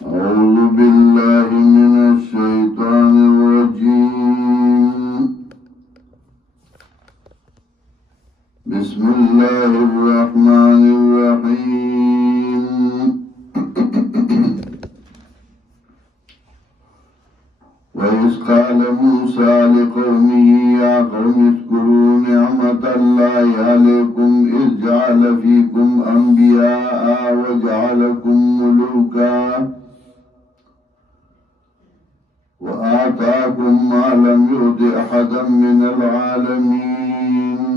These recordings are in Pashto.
أعوذ بالله من الشيطان الرجيم. بسم الله الرحمن الرحيم. وإذ قال موسى لقومه يا قوم اذكروا نعمة الله عليكم إذ جعل فيكم أنبياء وجعلكم ملوكا وآتاكم ما لم يؤت أحدا من العالمين.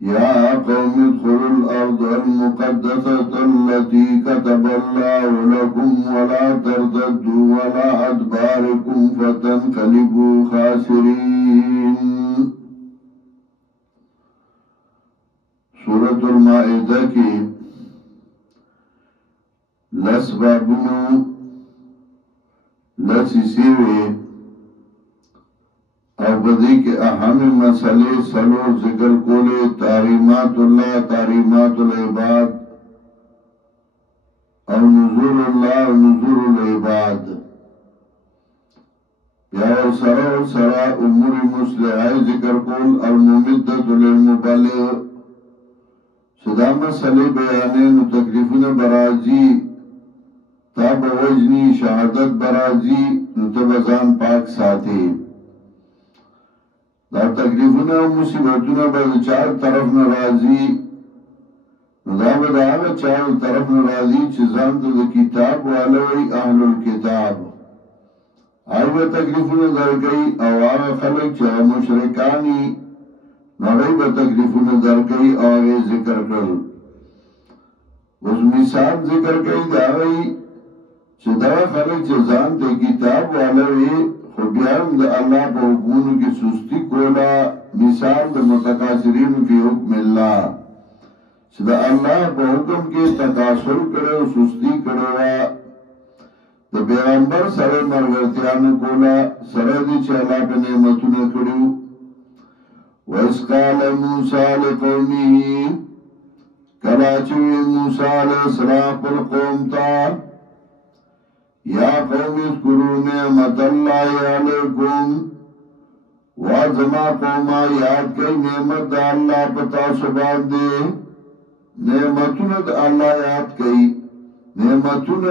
يا قوم ادخلوا الأرض المقدسة التي كتب الله لكم ولا ترتدوا ولا أدباركم فتنقلبوا خاسرين. سورة المائدة کی لس بابنو لسی سیوے او بدی کے اہم مسئلے سلور ذکر کولے تحریمات اللہ تحریمات العباد او نزول اللہ نزول العباد یا سرا امور مسلحائی ذکر کول الممدد للمبلغ صدا مسئلے بیانے نو تکلیفون برازی تاب وجنی شہادت برازی نتبزان پاک ساتھی دا تکلیفونه او مصیبتونه به چار طرف نه راځي نو دا به د هغه چار طرف نه راځي چې ځان ته د کتاب والوي اهل الكتاب هغه تکلیفونه درکوي او هغه خلک چې مشرکانی نوې به تکلیفونه درکوي او هغه ذکر کړل. اوس مثال ذکر کوي دا وایي چې دا خلک چې ځان ته کتاب والوي خو بیا هم د الله په حکمونو کې سستی کولا مثال د متکاسرین فی حکم الله چې د الله په حکم کې تکاسل کړو سستی کړو د پیغمبر سره مرګتیانو کولا سره دي چې الله په نعمتونو کړو. وَإِذْ قَالَ مُوسَى لِقَوْمِهِ کله چې موسی علیه السلام پر قوم ته یا قوم اذکروا نعمت اللہ علیکم وازما قوما یاد کئی نعمت دا اللہ پتا سبان دے نعمتون دا اللہ یاد کئی نعمتون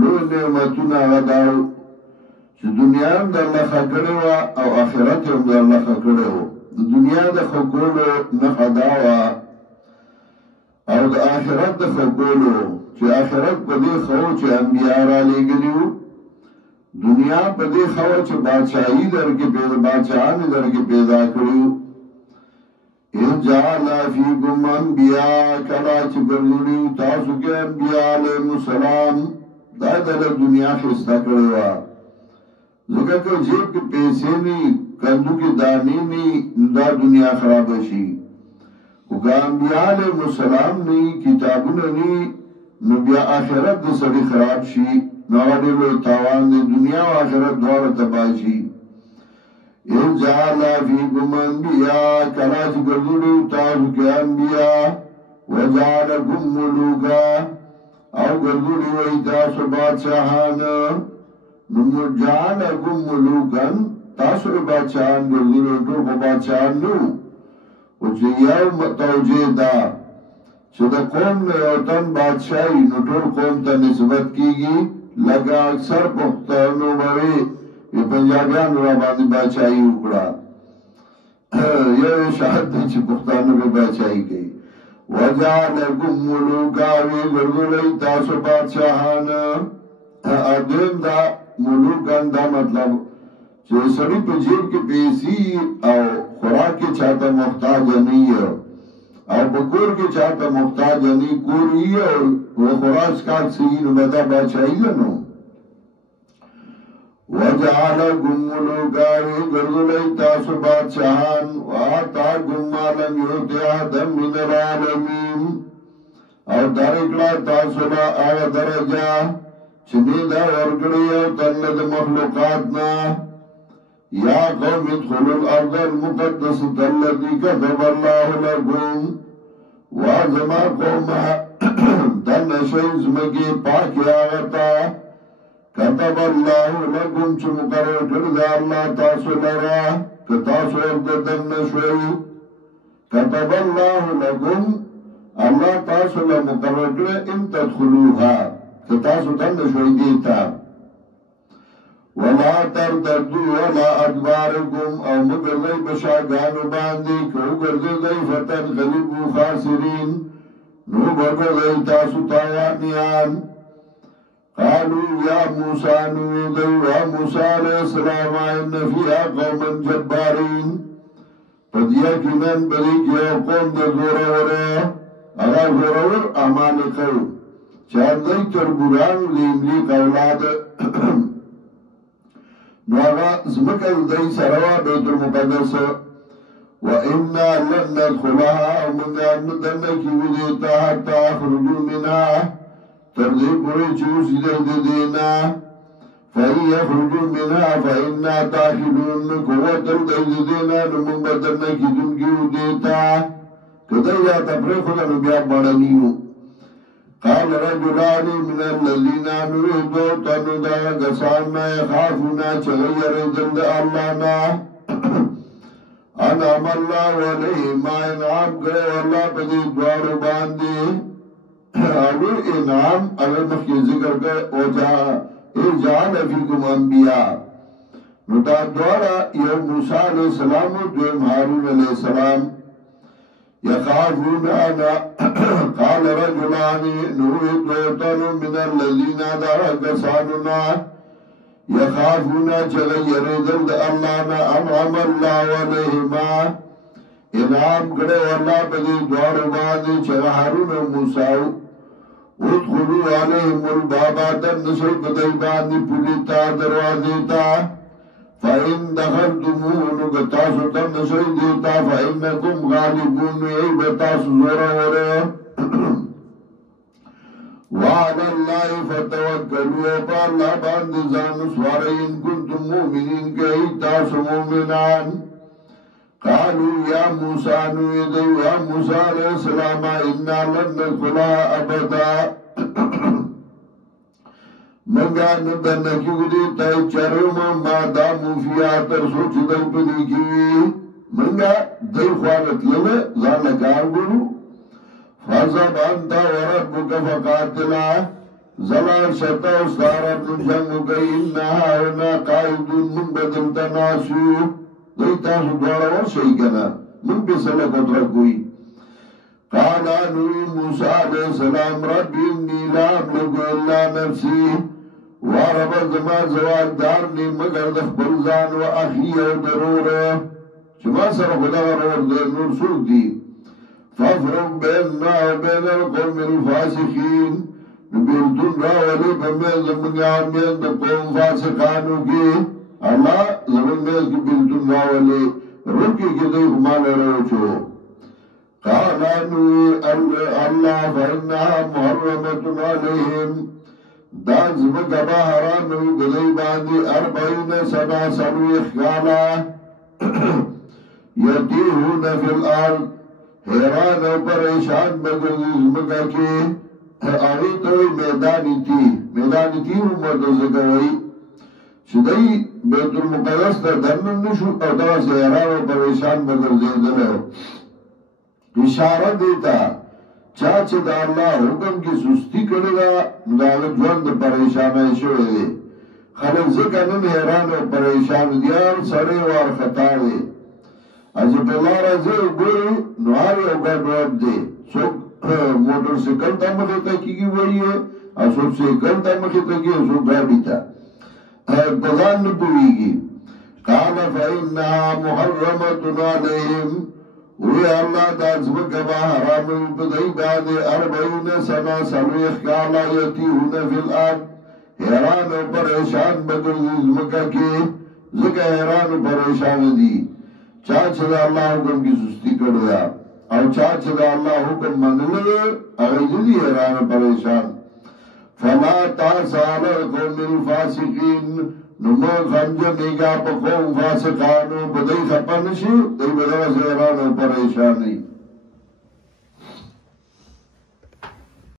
لو نعمتون غداو چه دنیا هم دا اللہ خکڑے وا او آخرت هم دا اللہ خکڑے ہو دنیا دا خکولو نخداوا او دا آخرت دا خکولو چې آخرت په دې خو چې انبیاء را لېږلیو دنیا په دې خو چې بادشاہي درکې پیدا بادشاہان درکې پیدا کړیو ان جعل فیکم انبیاء کلا چې ګرځولیو تاسو کې انبیاء علیهم السلام دا د دنیا خسته کړو ځکه چې جیب کې پیسې نه کندو کې دانی نه دا دنیا خراب شي او انبیاء علیهم السلام نه کتابونه نه نو بیا آخرت د سړي خراب شي نو ډېر تاوان د دنیا او آخرت دواړه تباہ شي. ان جعل فیکم انبیاء کلا چې ګرځولیو تاسو کې انبیاء وجعلکم ملوکا او ګرځولیو تاسو بادشاہان نو جعلکم ملوکا تاسو بادشاہان ګرځولیو ټول بادشاہان نو او چې یو توجیه ده چې د قوم نه یو تن بادشاہي نو ټول قوم ته نسبت کیږي لکه اکثر پښتانه وایي پنجابیان را باندې بادشاہي وکړه یو شاهد چې پښتانه به بادشاہي کوي وجعلکم ملوکا وی ګرځولای تاسو بادشاہان اذن دا ملوکان دا مطلب چې سړي په جیب کې پیسې او خوراک کې چاته محتاج نه یو او بکور کے چاہتا محتاج انی کوری اور وہ خراج کات سیین بدا بادشاہی لنو وجعلکم ملوکا وی گردولی تاسو بادشاہان وآتاکم ما لم یؤت احدا من العالمین او درکڑا تاسو لا آغا درجہ چنی دا ورکڑی او تنلد مخلوقاتنا یا قوم ادخلوا الارض المقدسة التي كتب الله لكم وازما قوم دن شوی زمکی پاکی آغتا کتب اللہ لکم چو مقرر کرد اللہ تاسو لرا کتاسو ارد دن شوی کتب اللہ لکم اللہ تاسو لمقرر کرد ان تدخلوها کتاسو دن شوی دیتا ولا ترددوا ولا ادباركم او مگردی بشاگانو باندی که گردی فتنقلبوا خاسرین نو بگردی تاسو تاوانیان قالوا یا موسیٰ نویدو یا موسیٰ علیہ السلام ان فیها قوما جبارین پدیا کنن بلی کیا قوم در زورور اگر زورور امالکو چاندی تربوران لیملی قولاد نو آغا زمکر دی سروا بیت المقدس وَإِنَّا لَن نَدْخُلَهَا وَمَنْگَا نَدَنَّكِ وَدِيْتَا حَتَّى أَخْرُجُوا مِنْهَا تردی پوری چوسی دینا فَإِنْ يَخْرُجُوا مِنْهَا فَإِنَّا دَاخِلُونَ قوت دینا نمون بدنَّكِ دنگیو دیتا کدی یا تپری خدا نبیا بڑنیو قال رجلان من الذين نريدوا تندا غسانا يخافون چغير دند اللهنا انا الله ولي ما انعام کرے الله بدی دوار باندې او انعام اگر مخی ذکر کر وجا ارجعنا فيكم انبیاء نو دا دوارا یو موسیٰ علیہ السلام و دویم هارون علیہ السلام يخافون أنا قال رجلان نريد وطن من الذين درك صاننا يخافون تغير ذلك اللهنا أنعم الله عليهما انعام کرے والله بدی دوار بادی چه حارون و موسیٰ ادخلوا عليهم البابا دن نسل بدی بادی پولیتا دروازیتا فَإِن دَخَلْتُمُوهُ نُگَتَاسُ تَمْ نَسَرِ دِيْتَا فَإِنَّكُمْ غَالِبُونَ اِبَتَاسُ زُورَ وَرَ وَعَلَى اللَّهِ فَتَوَكَّلُوا وَاللَّهِ بَانْدِ زَانُ سْوَارَيْن كُنْتُمْ مُؤْمِنِينَ كَهِي تَاسُ مُؤْمِنَانِ قَالُوا يَا مُوسَى نُوِدَوْ يَا مُوسَى عَلَيْهِ السَّلَامَ إِنَّا لَن نَدْخُلَهَا أَبَدًا منگا ندنکی ودی تای چرم ما دامو فیا ترسو چدل پدی کیوی منگا دی خوالت لگا زانکار گرو فضب انتا وربک فقاتلا زلال شتا استارب نجنگو کئی انہا اونا قائدون من بدل تناسو دی تاسو دوارا ورشئی کنا من پی سلک اترکوی قالا نوی موسیٰ علیہ السلام رب انی لا املکو اللہ نفسی وارب زما زواج دار نی مگر د خپل ځان او اخی او ضرور چې ما سره خدا ورور د نور سوق دی ففرق بیننا و بین القوم الفاسقین نبیلتون راولی بمیل زمانیان میل د قوم فاسقانو کی اللہ زمانیز کی بیلتون راولی رکی کی دی خمال روچو قالانوی اللہ فإنها محرمت علیہم دا زمکا با حرام نوی بدئی باندی 40 سنا سنوی اخیالا یتیہون فی الارض حیران و پریشان بگردی زمکا کی آغی توی میدانی تی ہوں مردزگوئی چدئی بیت المقدس تا دنن نشو او دا سے حیران و پریشان بگردی دلو اشارہ دیتا چاچه دا اللہ حکم کی سستی کرده دا جوند پریشانه شوه ده خلق زکنن حیران و پریشان دیار سره وار خطا ده از پلار ازه گوری نواری او گرد ده سوک موٹر سیکل تا مخیطا کی گی وئی ہے سوک سیکل تا مخیطا کی سوک گاڑی تا بزان نپوئی گی قال فإنها محرمت علیہم وی اللہ دا زمکا با حرام بدئی بعد 40 سنا سلویخ کالا یتیہون فی الارض حیران و پریشان بگردی زمکا کی زکا حیران و پریشان دی چاچ دا اللہ حکم کی سستی کردیا او چاچ دا اللہ حکم منلے اغیدی دی حیران و پریشان فلا تاسال قوم الفاسقین نمو خنجو نگا پا قوم فاسقانو بدئی خپنشی دی بدر زیران و پریشانی